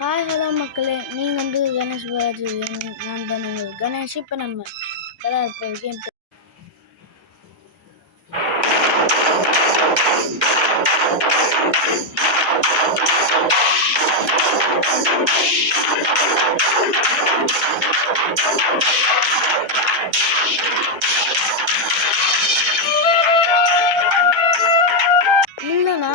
Hi hello மக்களே, நீங்கள் வந்து கணேஷ் பாலாஜி. நான் தான் உங்கள் கணேஷ். இப்போ நம்ம கேம் இல்லைனா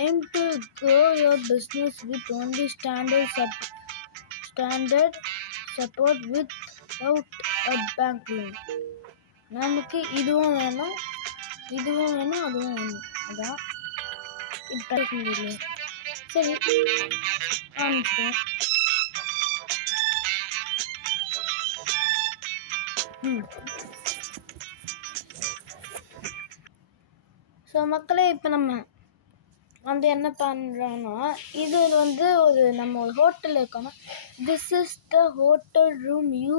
aim to grow your business with only standard support without a bank loan. நமக்கு இதுவும் வேணும், அதுவும் வேணும். அதான் இப்போ முடியல. சரி, ஆரம்பிச்சிட்டேன். ஸோ மக்களே, இப்போ நம்ம வந்து என்ன பண்ணுறோன்னா, இது வந்து நம்ம ஒரு ஹோட்டலில் இருக்கோன்னா, this is the hotel room you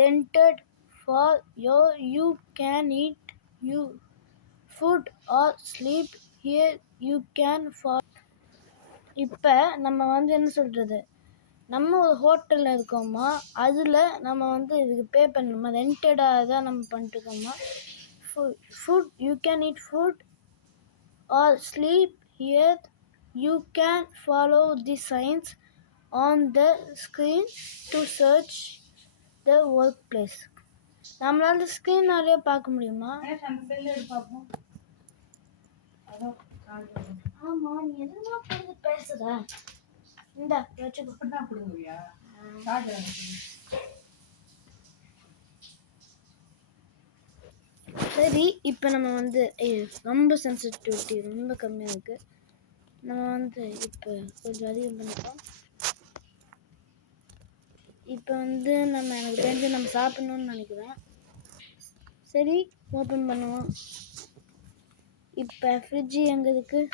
rented for you can eat food or sleep here you can for. இப்போ நம்ம வந்து என்ன சொல்கிறது, நம்ம ஒரு ஹோட்டலில் இருக்கோமா, அதில் நம்ம வந்து இதுக்கு பே பண்ணணுமா, ரெண்டடாக தான் நம்ம பண்ணிட்டுருக்கோமா. Food you can eat food or sleep here. You can follow the signs on the screen to search the workplace. நம்மளால ஸ்க்ரீன் நிறைய பார்க்க முடியுமா? ஆமா, நீ எதுனா புரிஞ்சு பேசுற. இந்த சரி, இப்போ நம்ம வந்து ரொம்ப சென்சிட்டிவிட்டி ரொம்ப கம்மியாக இருக்குது. நம்ம வந்து இப்போ கொஞ்சம் அதிகம் பண்ணிப்போம். இப்போ வந்து எனக்கு தெரிஞ்சு நம்ம சாப்பிட்ணுன்னு நினைக்கிறேன். சரி, ஓப்பன் பண்ணுவோம். இப்போ ஃப்ரிட்ஜு எங்கே இருக்குது?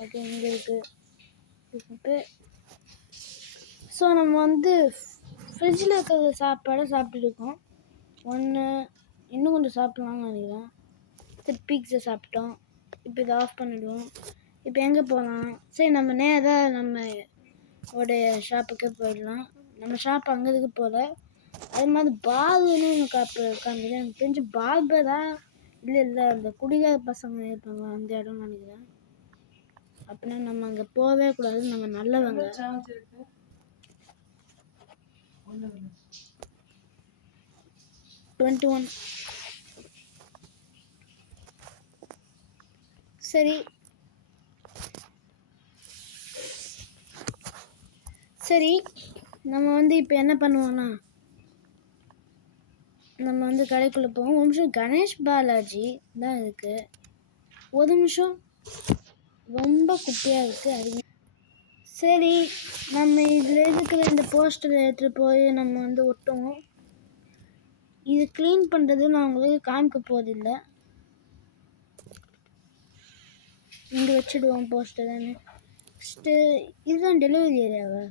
ஓகே, எங்கே இருக்குது? ஸோ நம்ம வந்து ஃப்ரிட்ஜில் இருக்கிற சாப்பாடை சாப்பிட்டுருக்கோம். இன்னும் கொஞ்சம் சாப்பிட்லான்னு நினைக்கிறேன். சரி, பீட்சா சாப்பிட்டோம். இப்போ இதை ஆஃப் பண்ணிவிடுவோம். இப்போ எங்கே போகலாம்? சரி, நம்ம நேராக நம்ம உடைய ஷாப்புக்கு போயிடலாம். நம்ம ஷாப் அங்கே இருக்கு போல். அது மாதிரி பார்பர்னு ஒன்று உட்காந்துது. எனக்கு தெரிஞ்சு பார்பரா இல்லை அந்த குடிகார பசங்க இருப்பாங்க அந்த இடம்னு நினைக்கிறேன். அப்படின்னா நம்ம அங்கே போகவே கூடாது, நம்ம நல்லவங்க. 21. சரி, நம்ம வந்து இப்போ என்ன பண்ணுவோன்னா, நம்ம வந்து கடைக்குள்ளே போவோம். ஒரு நிமிஷம், கணேஷ் பாலாஜி தான் இருக்குது. ஒரு நிமிஷம், ரொம்ப குட்டியாக இருக்குது. அது சரி, நம்ம இதில் இருக்கிற இந்த போஸ்டரை எடுத்துகிட்டு போய் நம்ம வந்து ஒட்டுவோம். இது க்ளீன் பண்ணுறது நான் உங்களுக்கு காமிக்க போதில்லை. இங்கே வச்சுடுவோம் போஸ்டர் தானே. நெக்ஸ்ட்டு இதுதான் டெலிவரி ஏரியாவா?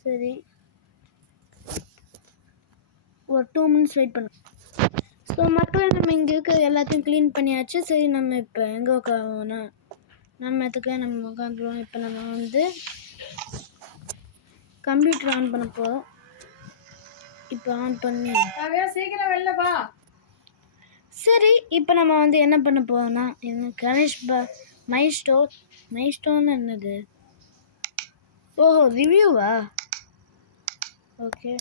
சரி, ஒரு 2 மினிட்ஸ் வெயிட் பண்ணுவோம். ஸோ மக்களே, நம்ம இங்கே இருக்கிற எல்லாத்தையும் க்ளீன் பண்ணியாச்சு. சரி, நம்ம இப்போ எங்கே உட்காரோன்னா, நம்ம உட்காந்துருவோம். இப்போ நம்ம வந்து கம்ப்யூட்டர் ஆன் பண்ண போகிறோம். இப்போ ஆன் பண்ணி சீக்கிரம் வெளில வா. சரி, இப்போ நம்ம வந்து என்ன பண்ண போகிறோம்னா, கணேஷ் மை ஸ்டோர்னு என்னது? ஓஹோ, ரிவ்யூவா? ஓகே,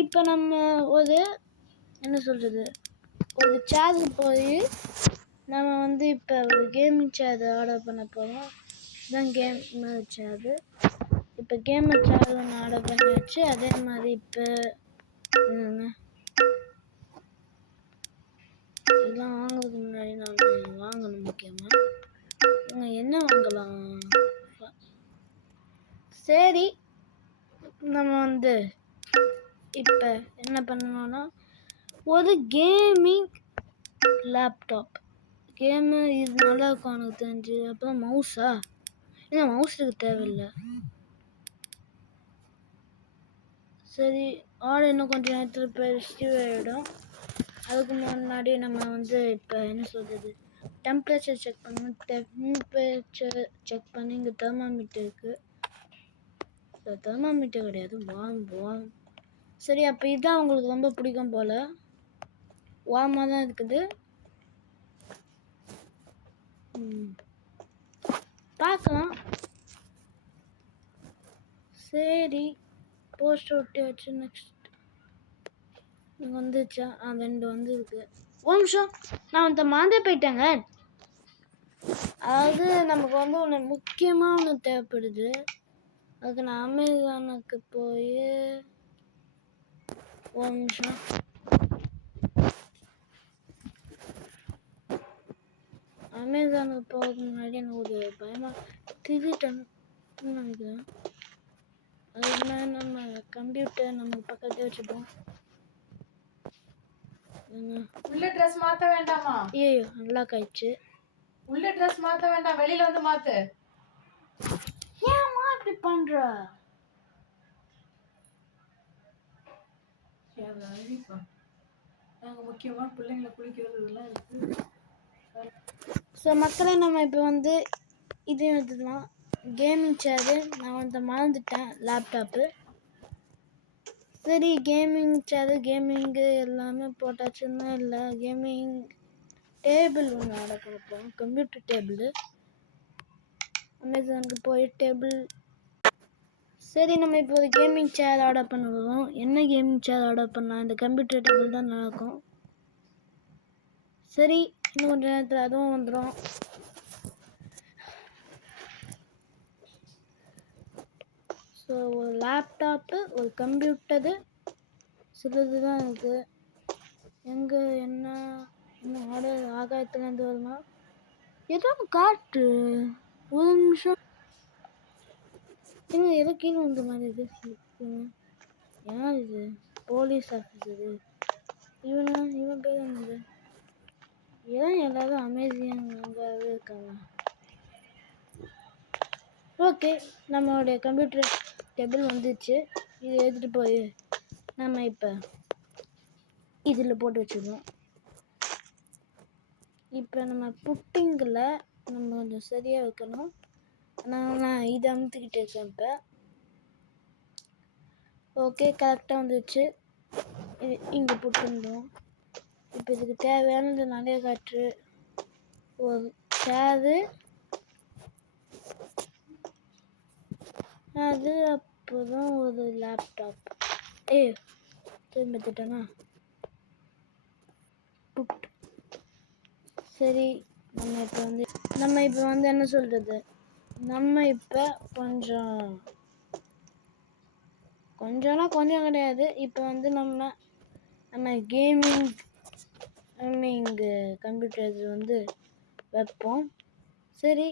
இப்போ நம்ம ஒரு சேருக்கு போய் நம்ம வந்து இப்போ ஒரு கேமிங் சேர் ஆர்டர் பண்ண போகிறோம். இதுதான் கேமர் சேரு. இப்போ கேமர் சேர் ஒன்று ஆர்டர் பண்ணியாச்சு. அதே மாதிரி இப்போ இதெல்லாம் வாங்குறதுக்கு முன்னாடி நான் வாங்கணும். முக்கியமாக என்ன வாங்கலாம்? சரி, நம்ம வந்து இப்போ என்ன பண்ணணும்னா, ஒரு கேமிங் லேப்டாப் கேமு இது நல்லா இருக்கும் எனக்கு தெரிஞ்சு. அப்புறம் மவுஸா? இல்லை, மவுஸுக்கு தேவையில்லை. சரி, ஆர்டர் இன்னும் கொஞ்சம் நேரத்தில் இப்போ ரிசீவ் ஆகிடும். அதுக்கு முன்னாடி நம்ம வந்து இப்போ என்ன சொல்கிறது, டெம்பரேச்சர் செக் பண்ணணும். டெம்பரேச்சர் செக் பண்ணி இங்கே தெர்மாமீட்டர் இருக்குது. தெர்மாமீட்டர் கிடையாது, வார்ம். சரி, அப்போ இதுதான் உங்களுக்கு ரொம்ப பிடிக்கும் போல். வார்மாக தான் இருக்குது. பார்க்கலாம். சரி, போஸ்ட் ஒட்டி வச்சு நெக்ஸ்ட் இங்கே வந்துச்சா? 2 வந்துருக்கு. ஒரு நிமிஷம், நான் வந்து மாந்தே போயிட்டேங்க. அதாவது நமக்கு வந்து ஒன்று முக்கியமாக ஒன்று தேவைப்படுது. அதுக்கு நான் அமேசானுக்கு போய் ஒரு நிமிஷம். அமேசானுக்கு போகிறதுக்கு முன்னாடி எனக்கு ஒரு பயமாக திருட்டன்னு நினைக்கிறேன். அதுக்கு மேலே நம்ம கம்ப்யூட்டர் நம்ம பக்கத்தே வச்சுப்போம். உள்ள ட்ரெஸ் மாத்த வேண்டாமா? ஐயோ, அன்லாக் ஆயிடுச்சு. உள்ள ட்ரெஸ் மாத்த வேண்டாம், வெளியில வந்து மாத்து. ஏம்மா இப்படி பண்ற? நாங்க முக்கியமா பிள்ளைங்களை குளிக்கிறதுலாம் இருக்கு. ஸோ மக்களே, நம்ம இப்போ வந்து இது எடுத்துக்கலாம். கேமிங் சேரு நான் வந்து மறந்துட்டேன், லேப்டாப்பு. சரி, கேமிங் சேரு கேமிங்கு எல்லாமே போட்டாச்சுன்னா இல்லை, கேமிங் டேபிள் ஒன்று ஆர்டர் கொடுப்போம். Computer table. அமேசானுக்கு போய் டேபிள். சரி, நம்ம இப்போ ஒரு கேமிங் சேர் ஆர்டர் பண்ணுவோம். என்ன கேமிங் சேர் ஆர்டர் பண்ணலாம்? இந்த கம்ப்யூட்டர் டேபிள் தான் நல்லாயிருக்கும். சரி, இன்னும் கொஞ்சம் நேரத்தில் அதுவும் வந்துடும். ஸோ ஒரு லேப்டாப்பு, ஒரு கம்ப்யூட்டரு, சிலது தான் இருக்குது. எங்கே என்ன இன்னும் ஆர்டர் ஆகாயத்துலேருந்து வருமா? ஏதோ காட்டு. ஒரு நிமிஷம், ஏங்க ஏதோ கீழே வந்த மாதிரி இது. யார் இது? Police officer. இவன் பேர் என்னது? ஏன் எல்லாரும் அமேசியாகவே இருக்காங்க? ஓகே, நம்மளுடைய கம்ப்யூட்டர் டேபிள் வந்துச்சு. இது எடுத்துகிட்டு போய் நம்ம இப்போ இதில் போட்டு வச்சுருவோம். இப்போ நம்ம புட்டிங்கில் நம்ம கொஞ்சம் சரியாக வைக்கணும். நான் இதை அமுத்திக்கிட்டு இருக்கேன் இப்போ. ஓகே, கரெக்டாக வந்துச்சு. இது இங்கே புட்டிங்கணும். இப்போ இதுக்கு தேவையானது நிறைய காற்று, ஒரு சேரு, அது அப்புறம் ஒரு லேப்டாப். திரும்பிட்டேனா? புட். சரி, நம்ம இப்போ வந்து என்ன சொல்கிறது, நம்ம இப்போ கொஞ்சம்னா கொஞ்சம் கிடையாது. இப்போ வந்து நம்ம கேமிங் கம்ப்யூட்டர் வந்து வைப்போம். சரி,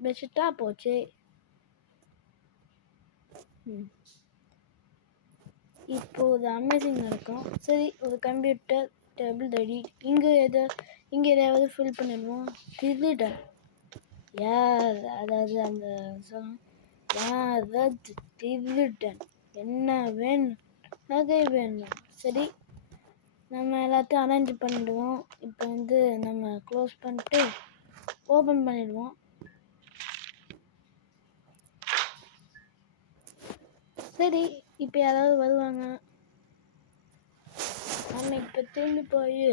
வச்சுட்டா போச்சு. இப்போ ஒரு அமேசிங் நடக்கும். சரி, ஒரு கம்ப்யூட்டர் டேபிள் ரெடி. இங்கே ஏதாவது ஃபில் பண்ணிடுவோம். திருடன் யார்? அதாவது அந்த யாராவது திருடன் என்ன வேணும்? நகை வேணும். சரி, நம்ம எல்லாத்தையும் அரேஞ்ச் பண்ணிடுவோம். இப்போ வந்து நம்ம க்ளோஸ் பண்ணிட்டு ஓப்பன் பண்ணிடுவோம். சரி, இப்போ யாராவது வருவாங்க. நம்ம இப்போ திரும்பி போய்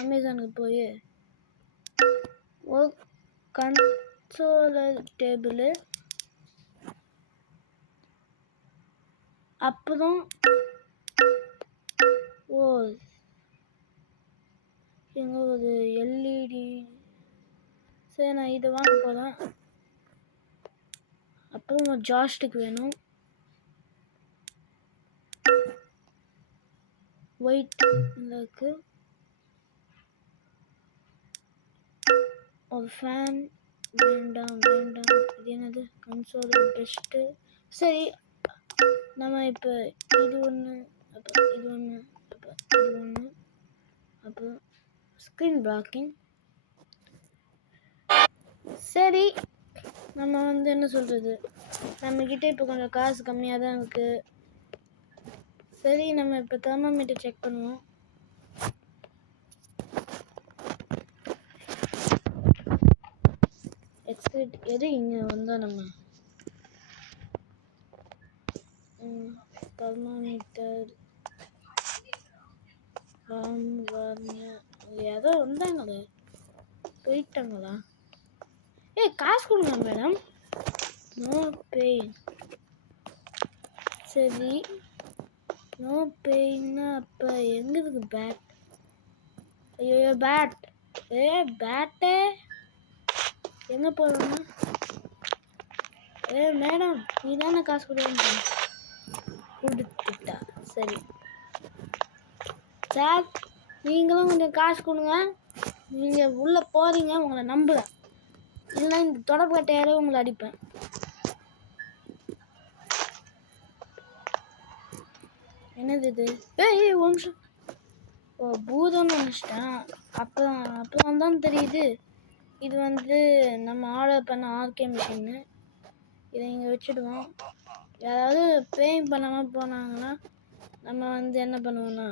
அமேசானுக்கு போய் ஒரு கன்சோலர் டேபிள், அப்புறம் இங்கே ஒரு எல்இடி. சரி, நான் இதை வாங்க போகிறேன். அப்புறம் ஒரு ஜாஸ்டிக் வேணும். ஒயிட் இருக்கு. ஒரு ஃபேன் வேண்டாம். இது என்னது? Consoler best. சரி, நம்ம இப்போ இது ஒன்று, அப்புறம் இது ஒன்று, அப்புறம் இது ஒன்று, அப்புறம் ஸ்க்ரீன் பிளாக்கிங். சரி, நம்ம வந்து என்ன சொல்கிறது, நம்மக்கிட்ட இப்போ கொஞ்சம் காசு கம்மியாக தான் இருக்குது. சரி, நம்ம இப்போ தெர்மாமீட்டர் செக் பண்ணுவோம். எக்ஸிட் எது இங்கே வந்தால் நம்ம தெர்மோமீட்டர் ஏதோ வந்தாங்களே போயிட்டாங்களா? காசு கொடுங்க மேடம். No pain. சரி நோ பெயின்னா அப்போ எங்கே இருக்கு பேட்? ஐயோ பேட். பேட்டே எங்கே போகணும்னா? மேடம் நீ தானே காசு கொடுத்துட்டா. சரி சார் நீங்களும் கொஞ்சம் காசு கொடுங்க. நீங்கள் உள்ளே போகிறீங்க, உங்களை நம்புகிறேன். இல்லைன்னா இந்த தொடப்பக்கட்டையாலே உங்களை அடிப்பேன். என்னது இது? ஒரு நிமிஷம். பூதம்னு நினச்சிட்டேன். அப்புறம் தான் தெரியுது இது நம்ம ஆர்டர் பண்ண ஆர்கே மிஷின்னு. இதை இங்கே வச்சுடுவோம். யாராவது பேயிங் பண்ணாமல் போனாங்கன்னா நம்ம என்ன பண்ணுவோன்னா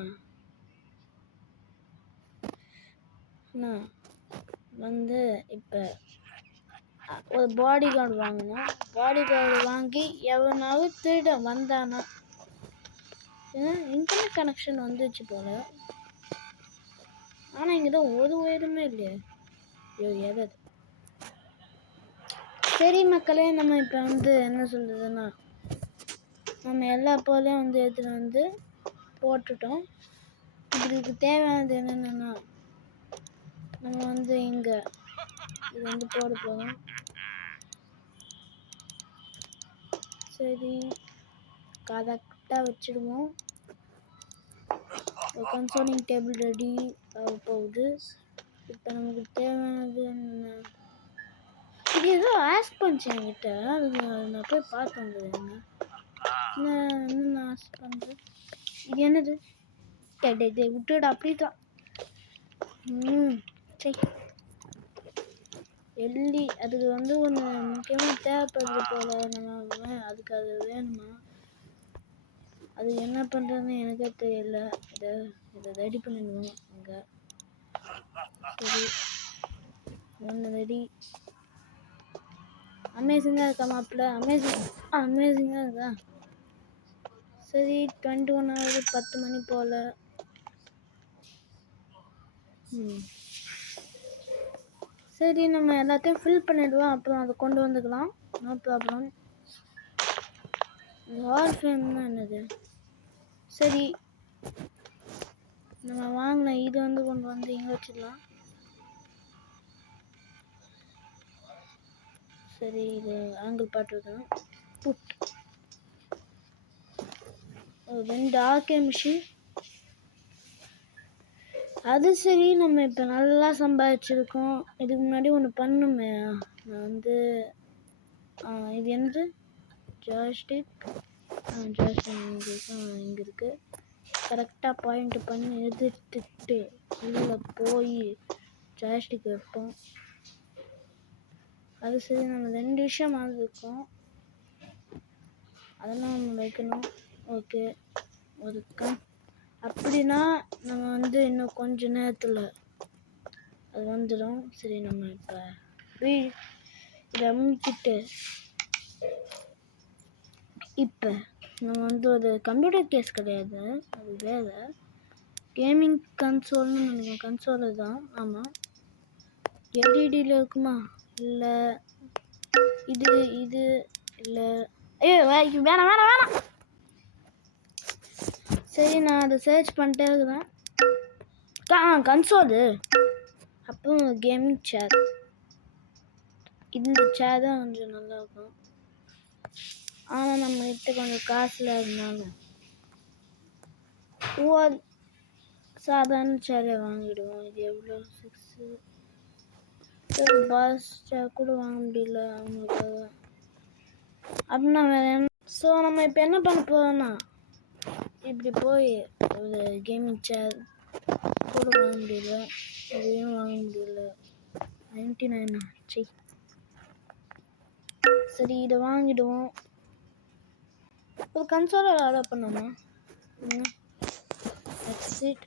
இப்போ ஒரு பாடி கார்டு வாங்கணும். பாடி கார்டு வாங்கி எவனாவது திருட வந்தானா இன்டர்நெட் கனெக்ஷன் வந்துச்சு போல. ஆனால் இங்கே தான் ஒரு உயரமே இல்லையே. எது சரி மக்களே, நம்ம இப்போ என்ன சொல்கிறதுன்னா நம்ம எல்லா பொருளையும் எடுத்துகிட்டு போட்டுட்டோம். இதுக்கு தேவையானது என்னென்னா நம்ம இங்கே இது போட போகிறோம். சரி கரெக்டாக வச்சுடுவோம். கன்சோலிங் டேபிள் ரெடி ஆக போகுது. இப்போ நமக்கு தேவையானது என்ன? இது ஏதோ ஆஸ்க் பண்ணிச்சு என்கிட்ட. அது நான் போய் பார்த்து வந்துடுங்க. என்ன ஆஸ்க் பண்ணுறேன்? இது என்னது? விட்டுட அப்படிதான். சரி எல்லி அதுக்கு ஒன்று முக்கியமாக தேவைப்படுது போல. நம்ம அதுக்கு அது வேணுமா? அது என்ன பண்ணுறதுன்னு எனக்கே தெரியல. இதை ரெடி பண்ணிடுவோம். அங்கே சரி ஒன்று ரெடி. அமேசிங்காக இருக்கா மாப்பிள்ள? அமேசிங்காக இருக்கா? சரி 21 ஆகுது, 10 மணி போல். சரி நம்ம எல்லாத்தையும் ஃபில் பண்ணிடுவோம். அப்புறம் அதை கொண்டு வந்துக்கலாம். No problem. வால் ஃப்ரேம்னா என்னது? சரி நம்ம வாங்கின இது கொண்டு இங்கே வச்சிடலாம். சரி இது ஆங்கிள் பாட்டு வைக்கணும். புட் 2 ஆர்கே மிஷின். அது சரி நம்ம இப்போ நல்லா சம்பாதிச்சிருக்கோம். இதுக்கு முன்னாடி ஒன்று பண்ணுமே. நான் இது என்னது? ஜாய்ஸ்டிக். இங்கே இருக்குது. கரெக்டாக பாயிண்ட் பண்ணி எதிர்த்துட்டு உள்ளே போய் ஜாய்ஸ்டிக் வைப்போம். அது சரி நம்ம 2 விஷயம் இருக்கோம். அதெல்லாம் நம்ம வைக்கணும். ஓகே ஒரு அப்படின்னா நம்ம இன்னும் கொஞ்ச நேரத்தில் அது வந்துடும். சரி நம்ம இப்போ இதை அமுக்கிட்டு இப்போ நம்ம ஒரு கம்ப்யூட்டர் கேஸ் கிடையாது, அது வேறு கேமிங் கன்சோல்னு நினைக்கிறேன். கன்சோலு தான். ஆமாம் எல்இடியில் இருக்குமா? இல்லை இது இல்லை. வேணாம். சரி நான் அதை சர்ச் பண்ணிட்டே இருக்கிறேன். கன்சோலு அப்புறம் கேமிங் சேர். இந்த சேர் தான் கொஞ்சம் நல்லாயிருக்கும். ஆனால் நம்மகிட்ட கொஞ்சம் காசில் இருந்தாலும் சாதாரண சேரை வாங்கிடுவோம். இது எவ்வளோ? 6. பாஸ் சேர் கூட வாங்க முடியல அவங்களுக்காக. அப்படின்னா வேறு. ஸோ நம்ம இப்போ என்ன பண்ண போகிறோம்னா இப்படி போய் ஒரு கேமிங் சேர் கூட வாங்க முடியல, இதையும் வாங்க முடியல. 99 ஆச்சு. சரி இதை வாங்கிடுவோம். ஒரு கன்சோலர் ஆர்டர் பண்ணோமா? எக்ஸிட்.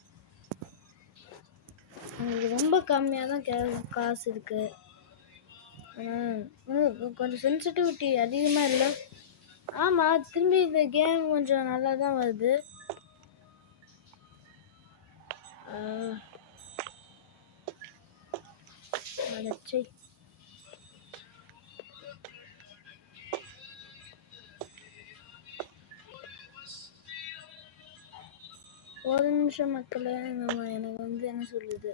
உங்களுக்கு ரொம்ப கம்மியாக தான் காசு இருக்குது. கொஞ்சம் சென்சிட்டிவிட்டி அதிகமாக இல்லை. ஆமாம், திரும்பி இந்த கேம் கொஞ்சம் நல்லா தான் வருது. அடச்சை. ஒரு நிமிஷம் மக்களே, எனக்கு வந்து என்ன சொல்லுது,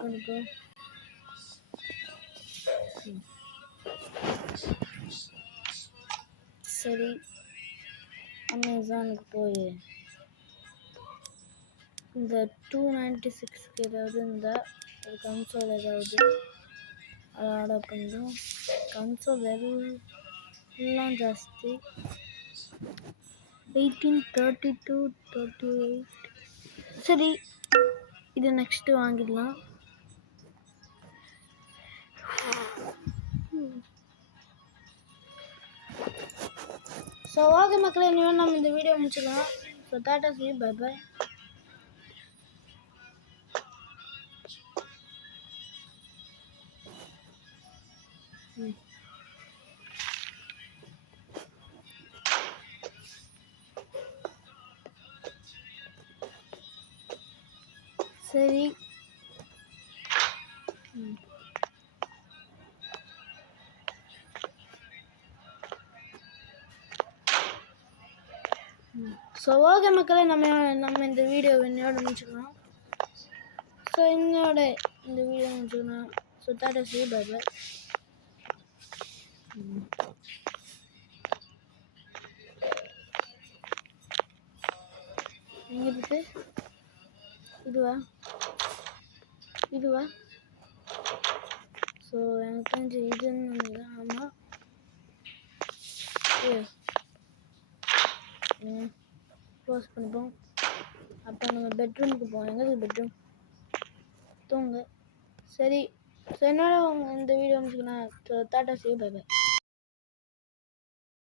பண்ணிப்போம். சரி, அமேசானுக்கு போய் இந்த 296 ஏதாவது இருந்தால் ஒரு கன்சோல் ஏதாவது அதை ஆர்டர் பண்ணுறோம். கன்சோல் எல்லாம் ஜாஸ்தி 1832 38. சரி, இது நெக்ஸ்ட்டு வாங்கிடலாம். ஸோ ஓகே மக்களே, இனிமேல் நம்ம இந்த வீடியோ முடிச்சுக்கலாம். ஸோ டாட்டா சி யூ, பை பை. சரி, ஸோ ஓகே மக்களே, நம்ம இந்த வீடியோ இன்னோட முடிச்சுக்கலாம். ஸோ இந்த வீடியோ முடிச்சுக்கலாம். ஸோ டாட்டா சி யூ, பை பை. எங்கே இருக்கு இதுவா? ஸோ எனக்கு தெரிஞ்சு இதுன்னு நினைக்கிறேன். ஆமாம், க்ளோஸ் பண்ணிப்போம். அப்போ நம்ம பெட்ரூமுக்கு போவோம். எங்கே பெட்ரூம்? தூங்க. சரி, ஸோ என்னோட இந்த வீடியோ முடிச்சுக்கலாம். ஸோ டாட்டா சி யூ, பை பை.